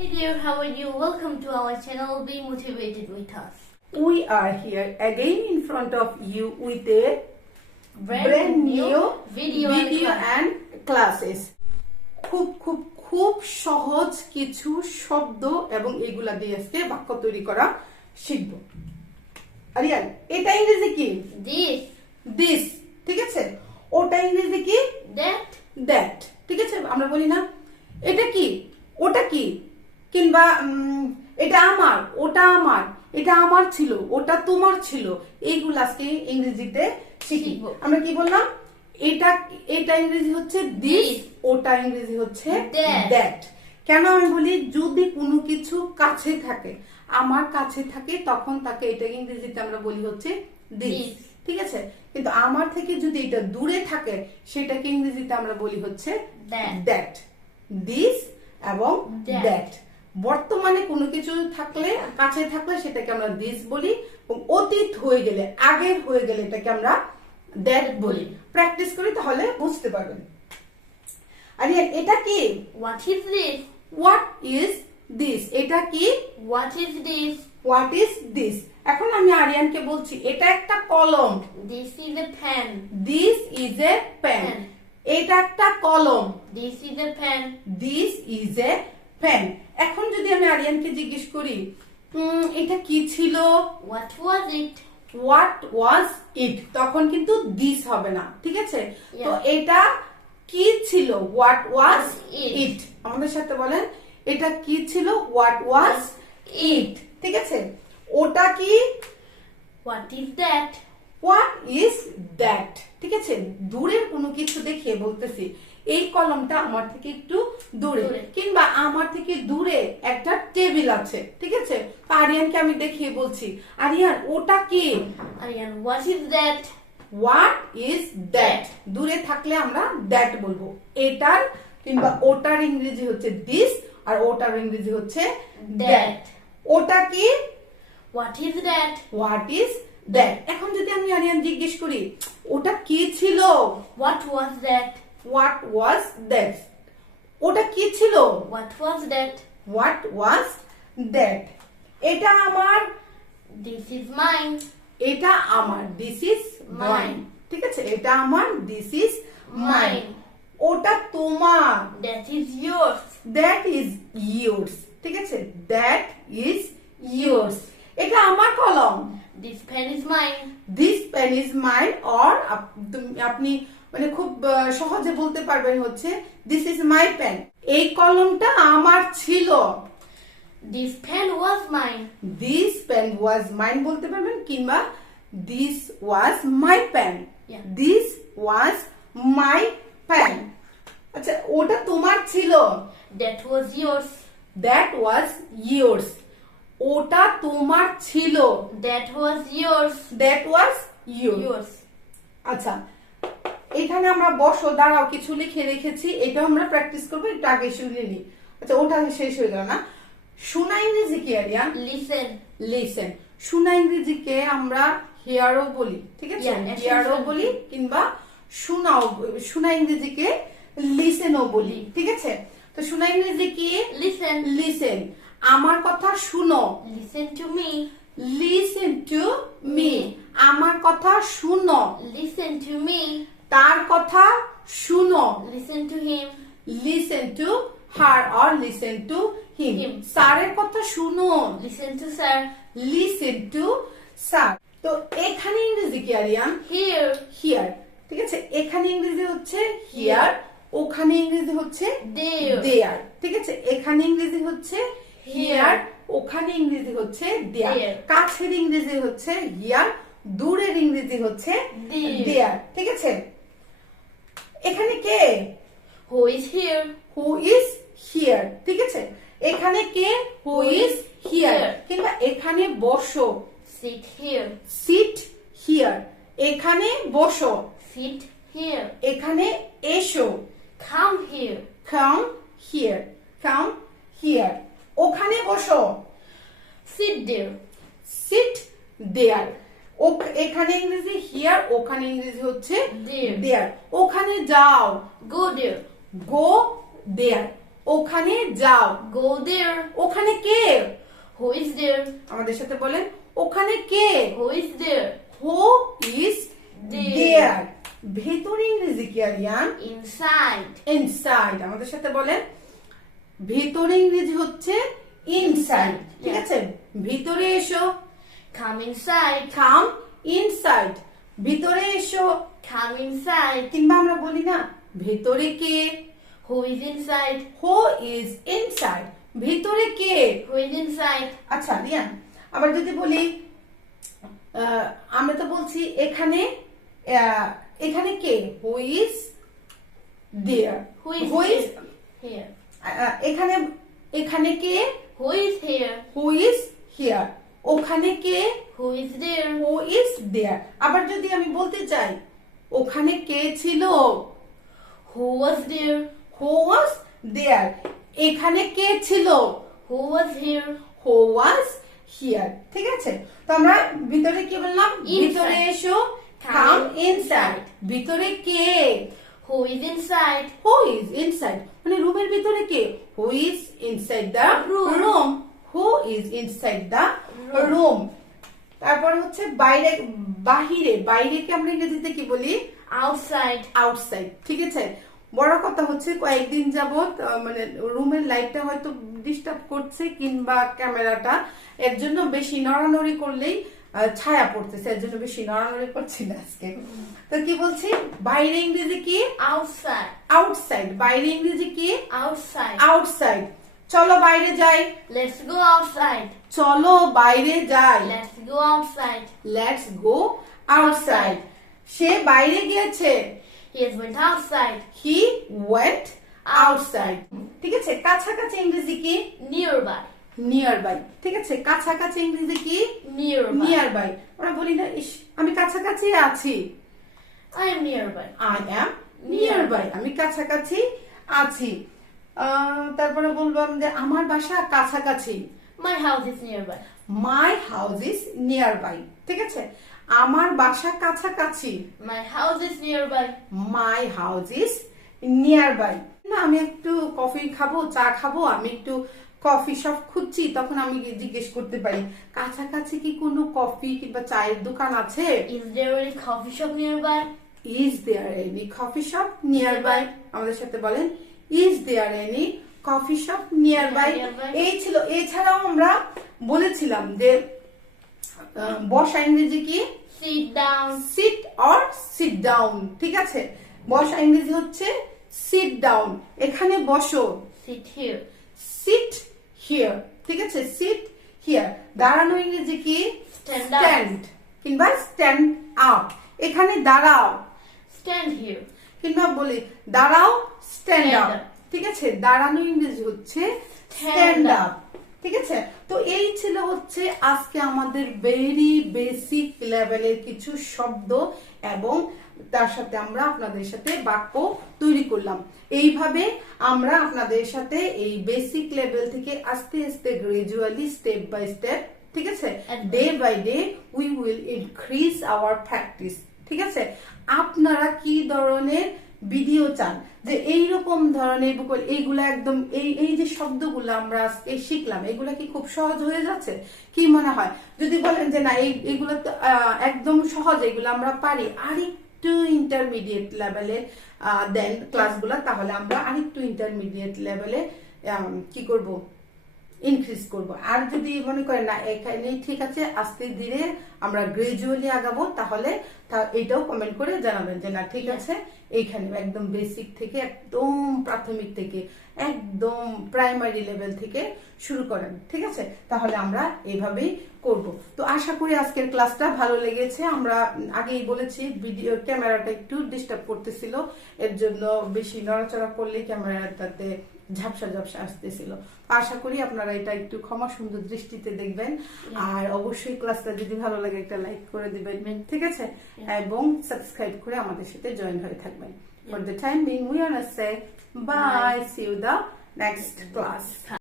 Hey there, how are you? Welcome to our channel. Be motivated with us. We are here again in front of you with a Brand, brand new new video, and video class. and classes খুব খুব খুব সহজ কিছু শব্দ এবং এগুলা দিয়ে আজকে বাক্য তৈরি করা শিখব আরিয়ান এটা ইংরেজি কি this, দিস ঠিক আছে ওটা ইংরেজি কি that, দ্যাট ঠিক আছে আমরা বলি না এটা কি ওটা কি কিংবা এটা আমার ওটা আমার এটা আমার ছিল ওটা তোমার ছিল এইগুলো আজকে ইংরেজিতে শিখি। আমরা কি বললাম? এটা এটা ইংরেজি হচ্ছে দিস ওটা ইংরেজি হচ্ছে. দ্যাট কেন আমি বলি? যদি কোনো কিছু কাছে থাকে আমার কাছে থাকে তখন তাকে এটা ইংরেজিতে আমরা বলি হচ্ছে দিস ঠিক আছে? কিন্তু আমার থেকে যদি এটা দূরে থাকে সেটাকে ইংরেজিতে আমরা বলি হচ্ছে. দ্যাট দিস এবং. দ্যাট বর্তমানে কোনো কিছু থাকলে কাছে থাকলে সেটাকে আমরা দিস বলি এবং অতীত হয়ে গেলে আগের হয়ে গেলে এটাকে আমরা দ্যাট বলি। প্র্যাকটিস করি তাহলে বুঝতে পারবেন। আর এটা কি? What is this? What is this এটা কি? What is this? What is this এখন আমি আরিয়ানকে বলছি এটা একটা কলম। This is a pen. This is a pen এটা একটা কলম। This is a pen. This is a pen এখন যদি আমি আরিয়ানকে জিজ্ঞেস করি এটা কি ছিল? What was it? What was it তখন কিন্তু দিস হবে না ঠিক আছে? তো এটা কি ছিল? What was It. ইট আমাদের সাথে বলেন এটা কি ছিল? হোয়াট ওয়াজ ইট ঠিক আছে? ওটা কি? What is that? What is that ঠিক আছে? দূরের কোনো কিছু দেখিয়ে বলতেছি। এই কলমটা আমার থেকে একটু দূরে। কিংবা আমার থেকে দূরে একটা টেবিল আছে ঠিক আছে? আরিয়ানকে আমি দেখিয়ে বলছি। আরিয়ান ওটা কি? Ariane, what is that? What is that দূরে থাকলে আমরা দ্যাট বলব। এটার কিংবা ওটার ইংরেজি হচ্ছে দিস আর ওটার ইংরেজি হচ্ছে দ্যাট ওটা কি? What is that? What is that এখন যদি আমি আরিয়ান জিজ্ঞেস করি ওটা কি ছিল? What was that? What was that ওটা কি ছিল What was that? What was that এটা আমার This is mine. এটা আমার দিস ইজ মাইন Mine. ঠিক আছে এটা আমার দিস ইজ মাইন Mine. ওটা তোমার That is yours. That is yours ঠিক আছে দ্যাট ইজ ইয়োর্স এটা আমার কলম This pen is mine. This pen is mine or আপনি মানে খুব সহজে বলতে পারবেন হচ্ছে দিস ইজ মাই পেন এই কলমটা আমার ছিল। This pen was mine. This pen was mine বলতে পারবেন কিংবা this was my pen this was my pen আচ্ছা ওটা তোমার ছিল। That was yours. That was yours ওটা তোমার ছিল। That was yours. That was your Yours. আচ্ছা এখানে আমরা বসো দাঁড়াও কিছু লিখে রেখেছি এটা আমরা প্র্যাকটিস করব একটু আগে শুনে নিই। আচ্ছা ওটা শেষ হয়ে গেল না? শোনা ইংরেজি কি আরিয়ান Listen. লিসেন। শোনা ইংরেজিকে আমরা হিয়ারও বলি ঠিক আছে? হিয়ারও বলি কিংবা শোনাও শোনা ইংরেজিকে লিসেনও বলি ঠিক আছে? তো শোনা ইংরেজি কি লিসেন। লিসেন। আমার কথা শুনো। Listen to me. Listen to me. আমার কথা শুনো। Listen to me. তার কথা শুনো। Listen to him listen to her or listen to him. স্যারের কথা শুনো। Listen to sir. Listen to sir তো এখানে ইংরেজি কি আরিয়ান? Here. হিয়ার ঠিক আছে? এখানে ইংরেজি হচ্ছে হিয়ার ওখানে ইংরেজি হচ্ছে There. দেয়ার ঠিক আছে? এখানে ইংরেজি হচ্ছে হিয়ার ওখানে ইংরেজি হচ্ছে দেয়ার কাছের ইংরেজি হচ্ছে হিয়ার দূরের ইংরেজি হচ্ছে There. দেয়ার ঠিক আছে? এখানে কে? Who is here? Who is here ঠিক আছে? এখানে কে? হু ইজ হিয়ার কিংবা এখানে বসো। Seat here. সিট হিয়ার এখানে বসো। সিট হিয়ার এখানে এসো। Come here come here come here ওখানে বসো। Sit there. সিট দেয়ার এখানে ইংরেজি হিয়ার ওখানে ইংরেজি হচ্ছে. দেয়ার ওখানে যাও। গো there. গো দেয়ার ওখানে যাও। গো there. ওখানে কে? Who is there? আমাদের সাথে বলেন। ওখানে কে? Who is there? Who is. There ভেতরে ইংরেজি কি আরিয়ান Inside. ইনসাইড আমাদের সাথে বলেন। ভেতরে ইংরেজি হচ্ছে ইনসাইড ঠিক আছে? ভিতরে এসো। Come inside. কাম ইনসাইড ভিতরে এসো Come inside. কিংবা আমরা বলি না ভেতরে কে Who is inside? Who is inside ভিতরে কে Who is inside? আচ্ছা রিয়ান আবার যদি বলি আমরা তো বলছি এখানে এখানে কে who is there Who is who is. এখানে এখানে কে Who is here? Who is here ওখানে কে Who is there? Who is there আবার যদি আমি বলতে চাই ওখানে কে ছিল Who was there? হু ওয়াজ দেয়ার এখানে কে ছিল Who was here? Who was here ঠিক আছে তো আমরা ভিতরে কি বললাম. ভিতরে এসো কাম. ইনসাইড ভিতরে কে Who is inside? Who is inside মানে রুমের ভিতরে কে who is inside the. Room who is inside the Room. Room তারপর হচ্ছে বাইরে বাহিরে বাইরেকে আমরা ইংরেজিতে কি বলি? আউটসাইড আউটসাইড ঠিক আছে? বড় কথা হচ্ছে কয়েকদিন যাবত মানে রুমের লাইটটা হয়তো ডিস্টার্ব করছে কিংবা ক্যামেরাটা এর জন্য বেশি নড়ানড়ি করলেই ছায়া পড়তেছে এর জন্য বেশি নড়ানড়ি করছি না আজকে। তো কি বলছি? বাইরে ইংরেজি কি? Outside. আউটসাইড বাইরে ইংরেজি কি? Outside. আউটসাইড চলো বাইরে যাই। Let's go outside. চলো বাইরে যাই। Let's go outside. Let's go outside সে বাইরে গিয়েছে। Has went outside. He went outside ঠিক আছে কাছাকাছি ইংরেজি কি? Nearby. নিয়ার বাই ঠিক আছে কাছাকাছি ইংরেজি কি? Nearby. নিয়ার বাই আমরা বলি না ইস আমি কাছাকাছি আছি। I am nearby. I am nearby আমি কাছাকাছি আছি। তারপরে বললাম যে আমার বাসা কাছাকাছি। My house is nearby. My house is nearby ঠিক আছে? আমার বাসা কাছাকাছি। My house is nearby. My house is nearby না আমি একটু কফি খাব চা খাব আমি একটু কফি শপ খুঁজছি তখন আমি জিজ্ঞেস করতে পারি কাছাকাছি কি কোনো কফি কিংবা চায়ের দোকান আছে? Is there any coffee shop nearby? Is there any coffee shop nearby আমাদের সাথে বলেন is there any coffee shop nearby এই ছিল এছাড়াও আমরা বলেছিলাম যে বসা ইংরেজি কি? Sit down. Sit or sit down ঠিক আছে? বসা ইংরেজি হচ্ছে সিট ডাউন এখানে বসো। Sit here. সিট হিয়ার ঠিক আছে? সিট হিয়ার দাঁড়ানো ইংরেজি কি? স্ট্যান্ড কিংবা স্ট্যান্ড আপ এখানে দাঁড়াও। Stand here. কিংবা বলি দাঁড়াও স্ট্যান্ড আপ ঠিক আছে? দাঁড়ানো ইংরেজি হচ্ছে স্ট্যান্ড আপ ঠিক আছে? তো এই ছিল হচ্ছে আজকে আমাদের ভেরি বেসিক লেভেলের কিছু শব্দ এবং তার সাথে আমরা আপনাদের সাথে বাক্য তৈরি করলাম। এইভাবে আমরা আপনাদের সাথে এই বেসিক লেভেল থেকে আস্তে আস্তে গ্রাজুয়ালি স্টেপ বাই স্টেপ ঠিক আছে? Day by day we will increase our practice ঠিক আছে? আপনারা কি ধরনের ভিডিও চান? যে এই রকম ধরনের ভূগোল এইগুলা একদম এই এই যে শব্দগুলো আমরা আজকে শিখলাম, এগুলা কি খুব সহজ হয়ে যাচ্ছে? কি মনে হয়? যদি বলেন যে না, এই, এগুলো তো একদম সহজ, এগুলো আমরা পারি, আরেকটু ইন্টারমিডিয়েট লেভেলে দেন ক্লাসগুলো তাহলে আমরা আরেকটু ইন্টারমিডিয়েট লেভেলে কি করব? ইনক্রিজ করব। আর যদি মনে করেন না, এখানেই ঠিক আছে, আস্তে ধীরে আমরা গ্রাজুয়ালি আগাবো তাহলে তা- এটাও কমেন্ট করে জানাবেন যে না ঠিক আছে এইখানে একদম বেসিক থেকে একদম প্রাথমিক থেকে একদম প্রাইমারি লেভেল থেকে শুরু করেন ঠিক আছে? তাহলে আমরা এভাবেই করব। তো আশা করি আজকের ক্লাসটা ভালো লেগেছে। আমরা আগেই বলেছি ভিডিও ক্যামেরাটা একটু ডিস্টার্ব করতেছিল এর জন্য বেশি নড়াচড়া করলে ক্যামেরাটাতে ঝাপসা ঝাপসা আসতেছিল। আশা করি আপনারা এটা একটু ক্ষমা সুন্দর দৃষ্টিতে দেখবেন। আর অবশ্যই ক্লাসটা যদি ভালো লাগে একটা লাইক করে দিবেন ঠিক আছে? এবং সাবস্ক্রাইব করে আমাদের সাথে জয়েন হয়ে থাকবেন। For the time being we are say bye see you the next class